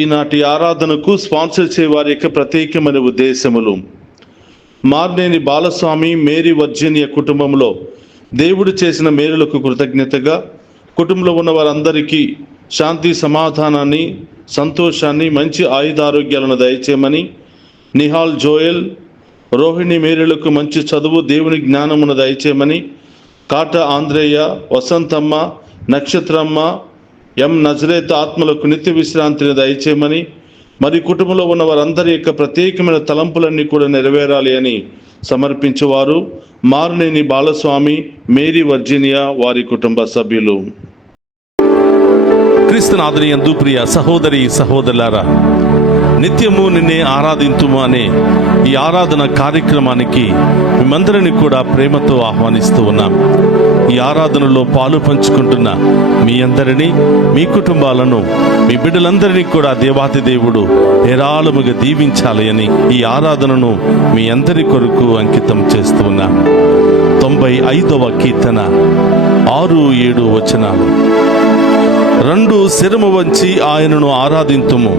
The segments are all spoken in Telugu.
ఈనాటి ఆరాధనకు స్పాన్సర్ చేయ వారి యొక్క ప్రత్యేకమైన ఉద్దేశములు: మార్నేని బాలస్వామి, మేరీ వర్జీనియా కుటుంబంలో దేవుడు చేసిన మేలులకు కృతజ్ఞతగా కుటుంబంలో ఉన్న వారందరికీ శాంతి, సమాధానాన్ని, సంతోషాన్ని, మంచి ఆయుధారోగ్యాలను దయచేయమని, నిహాల్ జోయల్, రోహిణి మేరీలకు మంచి చదువు, దేవుని జ్ఞానమును దయచేయమని, కాట ఆంధ్రేయ, వసంతమ్మ, నక్షత్రమ్మ, ఎం నజరేత్ ఆత్మలకు నిత్య విశ్రాంతిని దయచేయమని, మరి కుటుంబంలో ఉన్న వారందరి యొక్క ప్రత్యేకమైన తలంపులన్నీ కూడా నెరవేరాలి అని సమర్పించేవారు మార్నేని బాలస్వామి, మేరీ వర్జీనియా, వారి కుటుంబ సభ్యులు. క్రీస్తునాథుని యందు ప్రియ సహోదరి సహోదరులారా, నిత్యము నిన్నే ఆరాధింతుము అనే ఈ ఆరాధన కార్యక్రమానికి మిమ్మందరిని కూడా ప్రేమతో ఆహ్వానిస్తూ ఉన్నాం. ఈ ఆరాధనలో పాలు పంచుకుంటున్న మీ అందరినీ, మీ కుటుంబాలను, మీ బిడ్డలందరినీ కూడా దేవాతి దేవుడు ఏరాళముగా దీవించాలి అని ఈ ఆరాధనను మీ అందరి కొరకు అంకితం చేస్తూ ఉన్నాం. 95వ కీర్తన 6-7 వచనాలు: రెండు శిరము వంచి ఆయనను ఆరాధింతుము,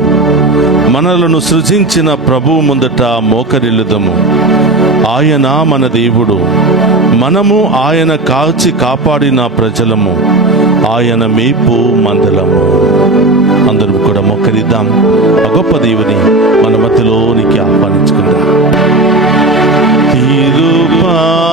మనలను సృజించిన ప్రభువు ముందట మోకరిల్లుదము. ఆయన మన దేవుడు, మనము ఆయన కాచి కాపాడిన ప్రజలము, ఆయన మేపు మందలము. అందరూ కూడా మోకరిద్దాం. ఆ గొప్ప దేవుని మన మధ్యలోనికి ఆహ్వానించుకుందాం. తిరుపాదం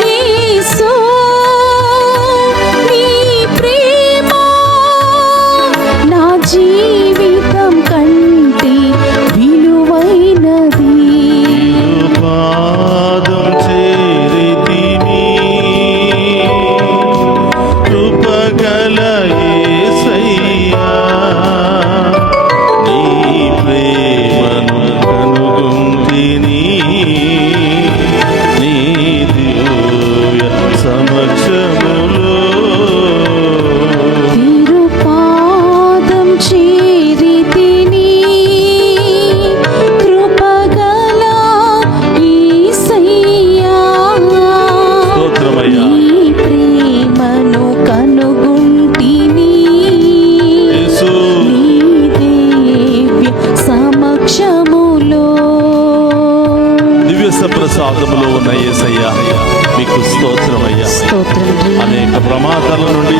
యేసు నీ ప్రేమ సమక్షములో తిరుపాదం చేరితిని కృపగల యేసయ్యా స్తోత్రమయ్యా నీ ప్రేమను కనుగొంటిని యేసు నీ దివ్య సమక్షములో దివ్య ప్రసాదములో ఉన్న యేసయ్యా మీకు స్తోత్రమయ్యా. స్తోత్రం అనేక ప్రమాదాల నుండి,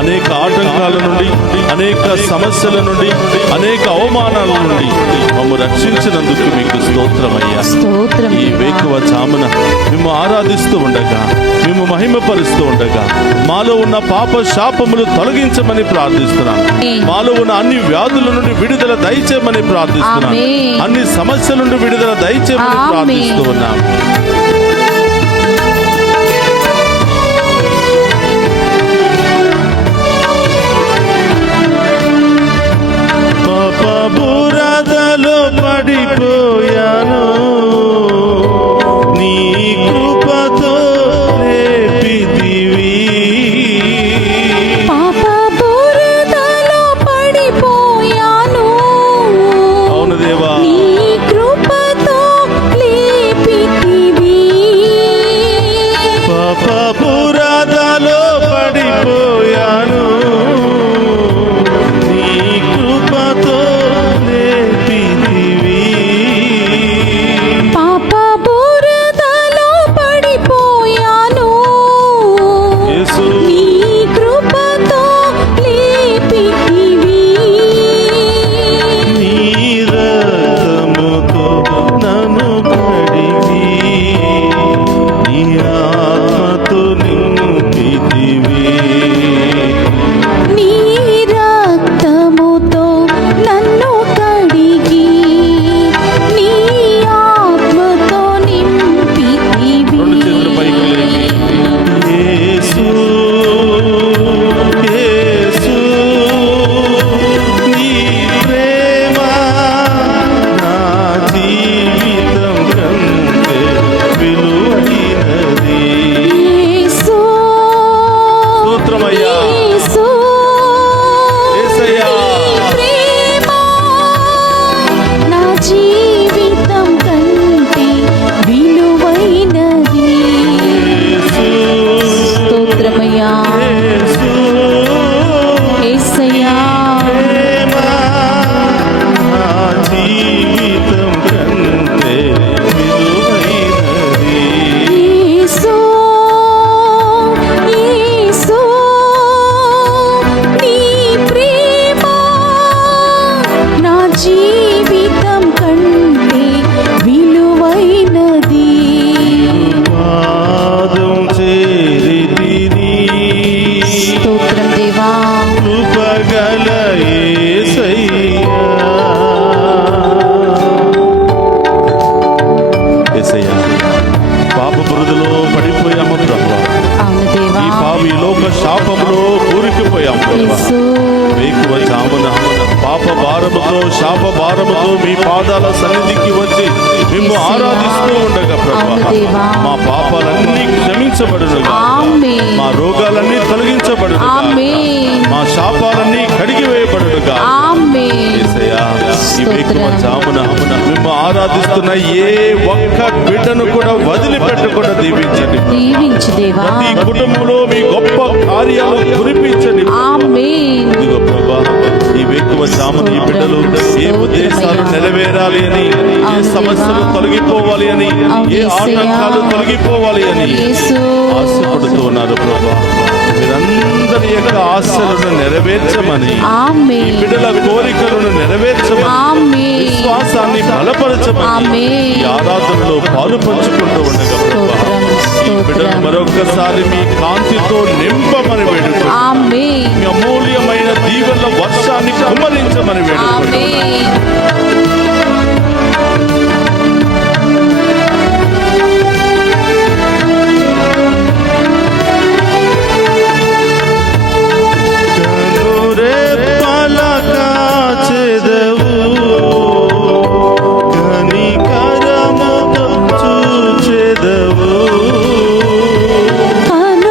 అనేక ఆటంకాల నుండి, అనేక సమస్యల నుండి, అనేక అవమానాల నుండి మమ్ము రక్షించినందుకు మీకు స్తోత్రమయ్యా. స్తోత్రం ఈ వేకువ జామున మేము ఆరాధిస్తూ ఉండగా, మేము మహిమపరుస్తూ ఉండగా మాలో ఉన్న పాప శాపములు తొలగించమని ప్రార్థిస్తున్నాను. మాలో ఉన్న అన్ని వ్యాధుల నుండి విడుదల దయచేయమని ప్రార్థిస్తున్నాను. ఆమేన్. అన్ని సమస్యల నుండి విడుదల దయచేయమని ఆమేన్. ప్రార్థిస్తూ ఉన్నాం. పాప బురదలో పడిపోయాను, నీ కృపతో లేపితివి. పాప బురదలో పడిపోయాను, అవును దేవా, నీ కృపతో లేపితివి. పాప బురదలో పడిపోయాను, నీ కృపతో లేపితివి. పాప బురదలో పడిపోయాను, యేసు నీ కృపతో లేపితివి. నీ రక్తముతో నన్ను కడిగి, నీ ఆత్మతో నింపితివి. నీ రక్తముతో నన్ను కడిగి, నీ ఆత్మతో నింపితివి. రెండు చేతులు పైకి లేపి, యేసు యేసు నీ ప్రేమ నా జీవితం కంటే విలువైనది. యేసు, స్తోత్రమయ్యా. యేసు, యేసయ్యా. నీ ప్రేమ నా జీవితం కంటే విలువైనది. యేసు స్తోత్రమయ్యా. యేసు యేసయ్యా, ప్రేమ నా జీవితం కంటే విలువైనది. యేసు, యేసు, నీ ప్రేమ నా జీవితం కంటే విలువైనది. పాదం చేరితిని స్తోత్రం దేవా. కృపగల యేసయ్యా. యేసయ్యా, పాప బురదలో పడిపోయాము ప్రభువా. అవును దేవా. ఈ పాపి లోక శాపములో కూరుకుపోయాం ప్రభువా. యేసు, వేకువ జామున పాప భారముతో, శాప భారముతో మీ పాదాల సన్నిధికి వచ్చి మేము ఆరాధిస్తూ ఉండగా ప్రభువా, అవును దేవా. మా పాపాలన్నీ క్షమించబడునుగా, ఆమేన్. మా రోగాలన్నీ తొలగించబడునుగా, ఆమేన్. మా శాపాలన్నీ కడిగివేయబడునుగా. ఆమేన్. యేసయ్యా, ఈ వేకువ స్తోత్రం. జామున మేము ఆరాధిస్తున్న ఏ ఒక్క బిడ్డను కూడా వదిలిపెట్టకుండా దీవించండి. దీవించు దేవా. ప్రతి కుటుంబంలో మీ గొప్ప కార్యాలు కురిపించండి. ఆమేన్. ఇదిగో ప్రభా, ఈ వేకువ జామున ఈ బిడ్డలు ఏ ఉద్దేశాలు నెరవేరాలి అని, ఏ సమస్యలు తొలగిపోవాలి అని, ఏ ఆటంకాలు తొలగిపోవాలి అని యేసు. ఆశపడుతూ ఉన్నారు ప్రభా. మీరందరి యొక్క ఆశలను నెరవేర్చమని, ఈ ఆమేన్. బిడ్డల కోరికలను నెరవేర్చమని, ఆమేన్. విశ్వాసాన్ని బలపరచమని ఆమేన్. ఈ ఆరాధనలో పాలు పంచుకుంటూ ఉండగా ప్రభా, స్తోత్రం, ఈ బిడ్డను స్తోత్రం. మరొకసారి మీ కాంతితో నింపమని వేడుకుంటున్నాం. ఆమేన్. మీ అమూల్యమైన దీవెనల వర్షాన్ని కుమ్మరించమని వేడుకుంటున్నాం. ఆమేన్. కనురెప్పల కాచెదవు, కనికరముతో చూచెదవు. కనురెప్పల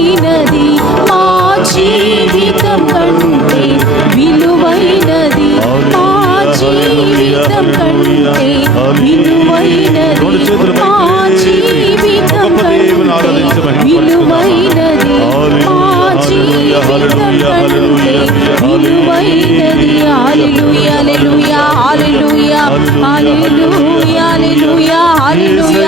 విలువైనది మా జీవితం కంటే విలువైనది మా జీవితం కంటే విలువైనది మా జీవితం కంటే విలువైనది మా జీవితం కంటే విలువైనది. హల్లెలూయా హల్లెలూయా హల్లెలూయా హల్లెలూయా హల్లెలూయా హల్లెలూయా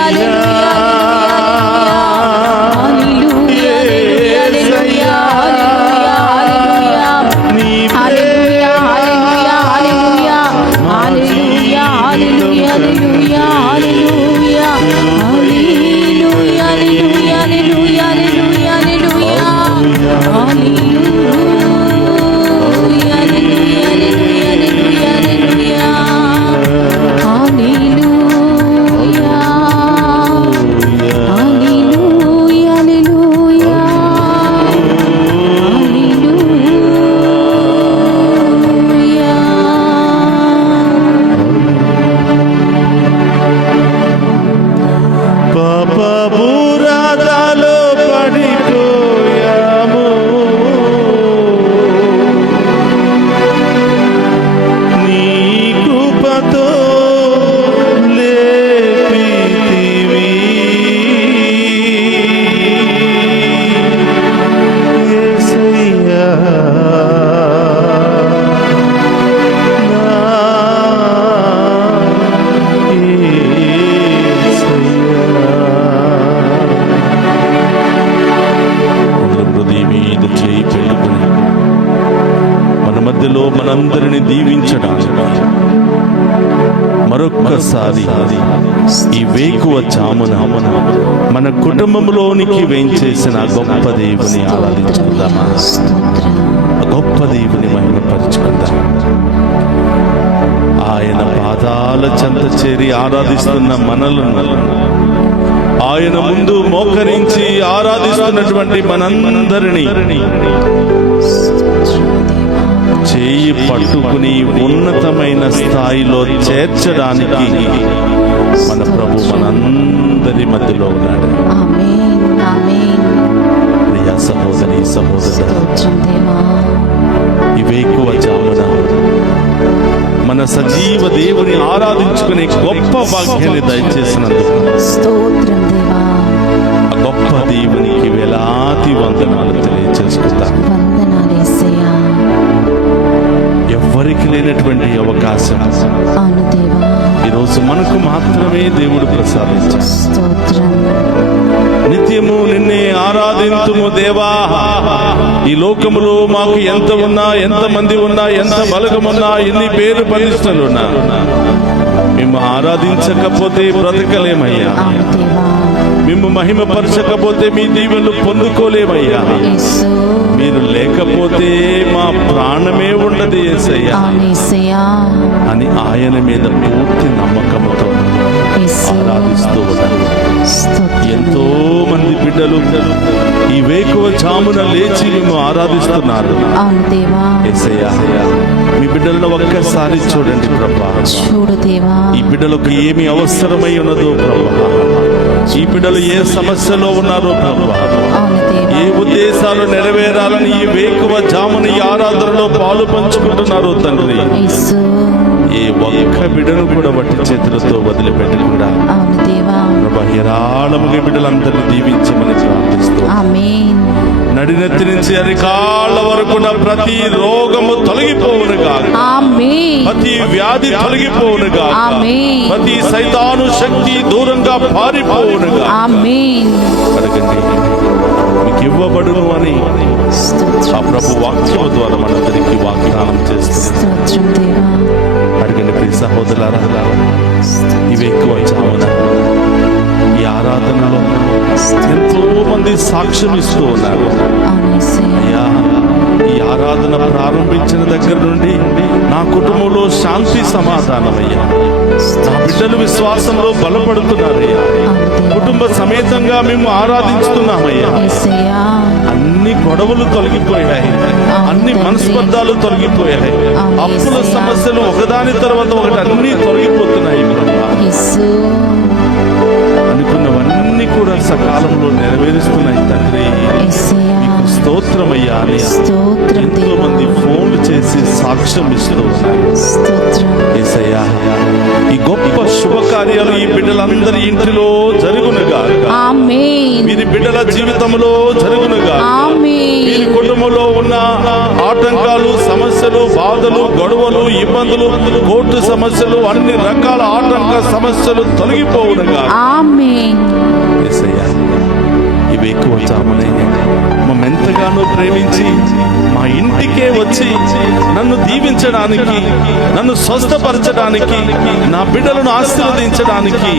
పాపపురాదాలో పడిపోయాము, నీ కృపతో లేపితివి. యేసయ్యా మధ్యలో మనందరిని దీవించడానికి మరొక్కసారి ఈ వేకువ జామున మన కుటుంబంలోనికి వేంచేసిన గొప్ప దేవుని ఆరాధించుకుందామా? గొప్ప దేవుని మహిమపరుచుకుందాం. ఆయన పాదాల చెంత చేరి ఆరాధిస్తున్న మనలను, ఆయన ముందు మోకరించి ఆరాధిస్తున్నటువంటి మనందరినీ చేయి పట్టుకుని ఉన్నతమైన స్థాయిలో చేర్చడానికి మన ప్రభు మనందరి మధ్యలో ఉన్నాడు. ఆమేన్ ఆమేన్. ప్రియ సహోదరి సహోదరుడా, ఈ వేకువ జామున మన సజీవ దేవుని ఆరాధించుకునే గొప్ప భాగ్యాన్ని దయచేసినందుకు స్తోత్రం దేవా. ఆ గొప్ప దేవునికి వేలాది వందనాలు తెలియజేసుకుంటాం. వందనాలు యేసయ్యా. ఎవ్వరికి లేనటువంటి అవకాశం అవును దేవా, ఈరోజు మనకు మాత్రమే దేవుడు ప్రసాదించాడు. స్తోత్రం. నిత్యము నిన్నే ఆరాధింతుము దేవా. ఈ లోకములో మాకు ఎంత ఉన్నా, ఎంత మంది ఉన్నా, ఎంత బలగమున్నా, ఎన్ని పేరు ప్రతిష్టలున్నా, మేము ఆరాధించకపోతే బ్రతకలేమయ్యా. అవును దేవా. మేము మహిమపరచకపోతే మీ దీవెనలు పొందుకోలేమయ్యా. యేసు. మీరు లేకపోతే మా ప్రాణమే ఉండదు యేసయ్యా అవును యేసయ్యా. అని ఆయన మీద పూర్తి నమ్మకంతో యేసు. ఆరాధిస్తూ ఉన్నారు. స్తోత్రం. ఎంతో మంది బిడ్డలు ఈ వేకువ జామున లేచి మేము ఆరాధిస్తున్నారు. అవును దేవా. యేసయ్యా, మీ బిడ్డలను ఒక్కసారి చూడండి ప్రభా. చూడు దేవా. ఈ బిడ్డలకు ఏమి అవసరమై ఉన్నదో ప్రభా, ఈ బిడ్డలు ఏ సమస్యలో ఉన్నారో ప్రభా, అవును దేవా. ఏ ఉద్దేశాలు నెరవేరాలని ఈ వేకువ జామున ఈ ఆరాధనలో పాలు పంచుకుంటున్నారో తండ్రి, యేసు. ఏ ఒక్క బిడ్డను కూడా వట్టి చేతులతో వదిలిపెట్టకుండా అవును దేవా. ప్రభా హేరాళముగా బిడ్డలందరినీ దీవించమని ప్రార్థిస్తూ, ఆమేన్. నడినెత్తి నుంచి అరికాళ్ళ వరకు ప్రతి రోగము తొలగిపోవునుగా, ఆమేన్. ప్రతి వ్యాధి తొలగిపోవునుగా, ఆమేన్. ప్రతి సైతాను శక్తి దూరంగా పారిపోవునుగా. ఆమేన్. అడగండి, మీకు ఇవ్వబడును అని ఆ స్తోత్రం. ప్రభు వాక్యము ద్వారా మనందరికీ వాగ్దానం చేస్తుంది. స్తోత్రం దేవా. అడగండి ప్రియ సహోదరులారా, ఇవి ఎక్కువ చావున ఈ ఆరాధనలో ఎంతో మంది సాక్ష్యం ఇస్తూ ఉన్నారు. అవును యేసయ్యా. అయ్యా, ఈ ఆరాధన ప్రారంభించిన దగ్గర నుండి నా కుటుంబంలో శాంతి సమాధానం అయ్యా, నా బిడ్డలు విశ్వాసంలో బలపడుతున్నారయ్యా, అవును దేవా. కుటుంబ సమేతంగా మేము ఆరాధిస్తున్నామయ్యా. యేసయ్యా. అన్ని గొడవలు తొలగిపోయాయి, అన్ని మనస్పర్ధాలు తొలగిపోయాయి, అప్పుల సమస్యలు ఒకదాని తర్వాత ఒకటి అన్ని తొలగిపోతున్నాయి ప్రభా. యేసు. అనుకున్నవన్నీ కూడా సకాలంలో నెరవేరుస్తున్నాయి తండ్రి. యేసయ్యా. స్తోత్రమయ్యా అని స్తోత్రం ఎంతో దేవా. మంది ఫోన్లు చేసి సాక్ష్యం ఇస్తూ ఉన్నారు. స్తోత్రం. యేసయ్యా, ఈ గొప్ప శుభకార్యాలు ఈ బిడ్డలందరి ఇంటిలో జరుగునుగా. ఆమేన్. వీరి బిడ్డల జీవితంలో జరుగునుగా. ఆమేన్. వీరి కుటుంబంలో ఉన్న ఆటంకాలు, సమస్యలు, బాధలు, గొడవలు, ఇబ్బందులు, కోర్టు సమస్యలు, అన్ని రకాల ఆటంక సమస్యలు తొలగిపోవునుగా. ఆమేన్. యేసయ్యా, ఇవి ఎక్కువ చామునే మమ్మల్ని ఎంతగానో ప్రేమించి మా ఇంటికే వచ్చి నన్ను దీవించడానికి, నన్ను స్వస్థపరచడానికి, నా బిడ్డలను ఆశీర్వదించడానికి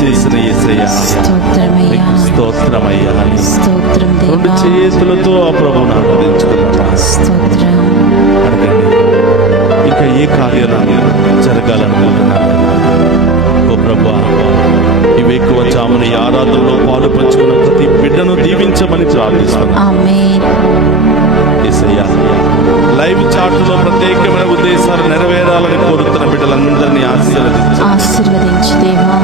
చేసిన యేసయ్యా, స్తోత్రమయ్యా. స్తోత్రమయ్యా అని స్తోత్రం రెండు దేవా. చేతులతో ఆ ప్రభువును ఆరాధించుకున్నా. స్తోత్రం. అడగండి, ఇంకా ఏ కార్యాలను జరగాలనుకుంటున్నారు? ఓ ప్రభువా, ఇవి ఎక్కువ చాముని ఆరాధనలో పాలు పంచుకున్న ప్రతి బిడ్డను దీవించమని ప్రార్థిస్తున్నాను. ఆమేన్. యేసయ్యా, లైవ్ చాట్లో ప్రత్యేకమైన ఉద్దేశాలు నెరవేరాలని కోరుతున్న బిడ్డలందరినీ ఆశీర్వదించు. ఆశీర్వదించు దేవా.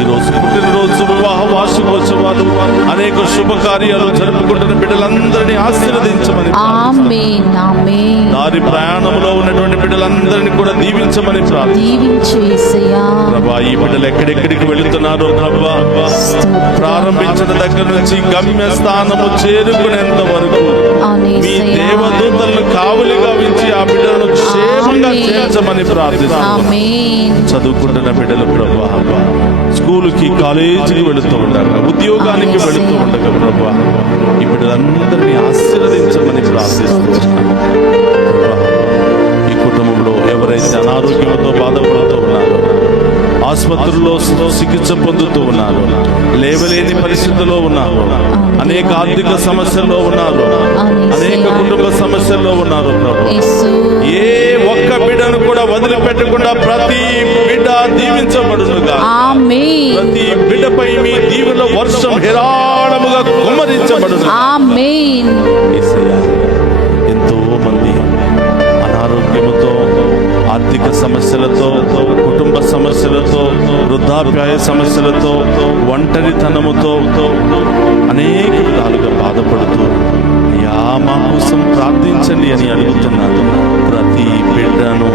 ఈ రోజు పుట్టినరోజు, వివాహ వార్షికోత్సవాలు, అనేక శుభకార్యాలు జరుపుకుంటున్న బిడ్డలందరినీ ఆశీర్వదించమని ఆమేన్. ఆమేన్. దారి ప్రయాణంలో ఉన్నటువంటి బిడ్డలందరినీ కూడా దీవించమని ప్రార్థన. దీవించు యేసయ్యా. ప్రభా, ఈ బిడ్డలు ఎక్కడెక్కడికి వెళుతున్నారో ప్రభా, స్తోత్రం. ప్రారంభించిన దగ్గర నుంచి గమ్య స్థానము చేరుకునేంత వరకు అవును మీ యేసయ్యా. దేవదూతలను కావలిగా ఉంచి ఆ బిడ్డలను క్షేమంగా ఆమేన్. చేర్చమని ప్రార్థిస్తున్నాను. ఆమేన్. చదువుకుంటున్న బిడ్డలు ప్రభా, స్కూలుకి, కాలేజీకి వెళుతూ ఉండగా, ఉద్యోగానికి వెళుతూ ఉండగా ప్రభా, ఈ బిడ్డలందరినీ ఆశీర్వదించమని ప్రార్థిస్తున్నాను. ప్రభా, ఈ కుటుంబంలో ఎవరైతే అనారోగ్యంతో బాధపడుతూ ఉన్నారో, ఆసుపత్రుల్లో చికిత్స పొందుతూ ఉన్నారు, లేవలేని పరిస్థితుల్లో ఉన్నారు, అనేక ఆర్థిక సమస్యల్లో ఉన్నారు, అనేక కుటుంబ సమస్యల్లో ఉన్నారు ప్రభు, యేసు. ఏ ఒక్క బిడ్డను కూడా వదిలిపెట్టకుండా ప్రతి బిడ్డ దీవించబడునుగా. ఆమేన్. ప్రతి బిడ్డపై మీ దీవెన వర్షం హేరాళముగా కుమ్మరించబడును. ఆమేన్. యేసయ్యా, ఎంతో మంది అనారోగ్యముతో, ఆర్థిక సమస్యలతో, కుటుంబ సమస్యలతో, వృద్ధాప్యాయ సమస్యలతో, ఒంటరితనముతో అనేక విధాలుగా బాధపడుతూ అయ్యా మా కోసం ప్రార్థించండి అని అడుగుతున్నారు. ప్రతి బిడ్డను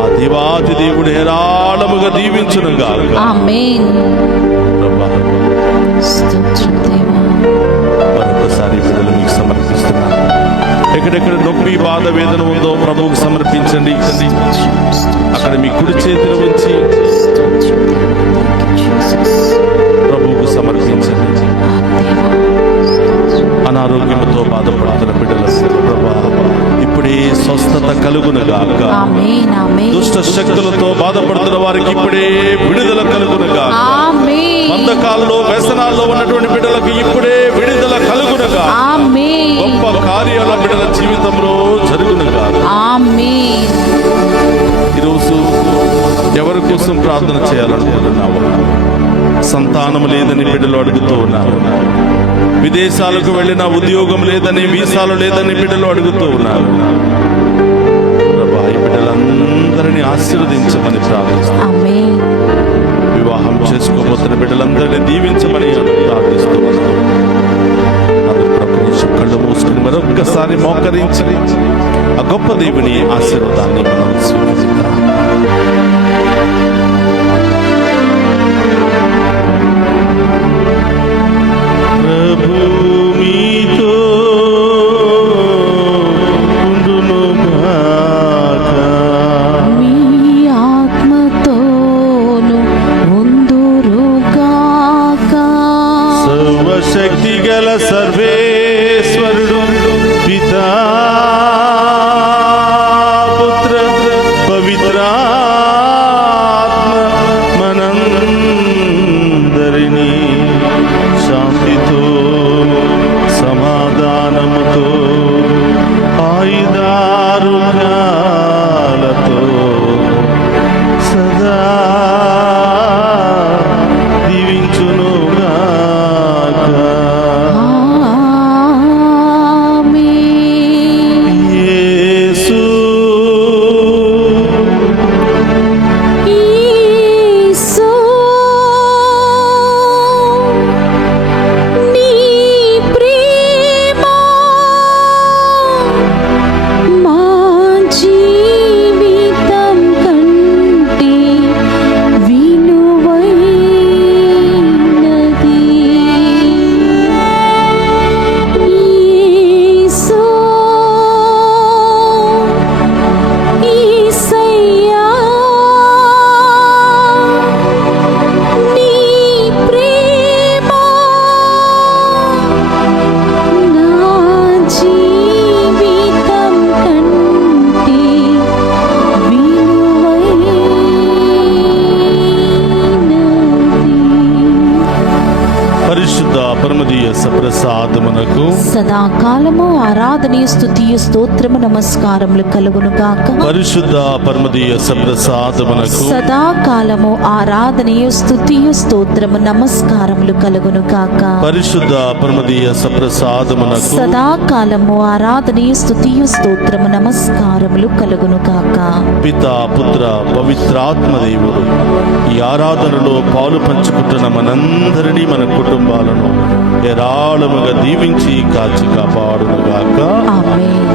ఆ దేవాది దేవుడు హేరాళముగా దీవించునుగా. ఆమేన్. ప్రభా, స్తోత్రం దేవా. మరొకసారి బిడ్డలు మీకు సమర్పిస్తున్నాను. ఎక్కడెక్కడ నొప్పి, బాధ, వేదన ఉందో ప్రభువుకు సమర్పించండి. అక్కడ మీ కుడి చేతిని ఉంచి ప్రభువుకు సమర్పించండి. అనారోగ్యంతో బాధపడుతున్న బిడ్డల ప్రభా, ఇప్పుడే స్వస్థత కలుగునుగాక. ఆమేన్. ఆమేన్. దుష్ట శక్తులతో బాధపడుతున్న వారికి ఇప్పుడే విడుదల కలుగునుగా. ఆమేన్. బంధకాల్లో, వ్యసనాల్లో ఉన్నటువంటి బిడ్డలకు ఇప్పుడే విడుదల కలుగునుగా. ఆమేన్. గొప్ప కార్యాల బిడ్డల జీవితంలో జరుగునుగా. ఆమేన్. ఈరోజు ఎవరి కోసం ప్రార్థన చేయాలనుకుంటున్నావు? సంతానం లేదని బిడ్డలు అడుగుతూ ఉన్నారు. విదేశాలకు వెళ్ళిన ఉద్యోగం లేదని, వీసాలు లేదని బిడ్డలు అడుగుతూ ఉన్నారు. ప్రభా, ఈ బిడ్డలందరినీ ఆశీర్వదించమని ప్రార్థిస్తున్నాను. ఆమేన్. వివాహం చేసుకోబోతున్న బిడ్డలందరినీ దీవించమని ప్రార్థిస్తూ ఉన్నాను. అందరూ ప్రభు కళ్ళు మూసుకుని మరొక్కసారి మోకరించి ఆ గొప్ప దేవుని ఆశీర్వాదాన్ని మనం స్వీకరిద్దాం. ప్రభు మీతో ఉండునుగాక. మీ ఆత్మతోను ఉందురుగాక. సర్వశక్తి గల సర్వేశ్వరుడు పితా, పుత్ర, పవిత్రాత్మ మనందరినీ శాంతితో, సమాధానముతో, ఆయుధారుగాలతో సదా దీవించునుగాక. సదాకాలము ఆరాధనీయ స్తుతియు స్తోత్రము నమస్కారములు కలుగును గాక. పరిశుద్ధ పరమదీయ సప్రసాదమునకు సదాకాలము ఆరాధనీయ స్తుతియు స్తోత్రము నమస్కారములు కలుగును గాక. పరిశుద్ధ పరమదీయ సప్రసాదమునకు సదాకాలము ఆరాధనీయ స్తుతియు స్తోత్రము నమస్కారములు కలుగును గాక. పితా పుత్ర పవిత్రాత్మ దేవుడు ఈ ఆరాధనలో పాలు పంచుకుంటున్న మనందరినీ మన కుటుంబాలను ఏరాళముగా దీవించి కాచి కాపాడునుగాక. ఆమేన్.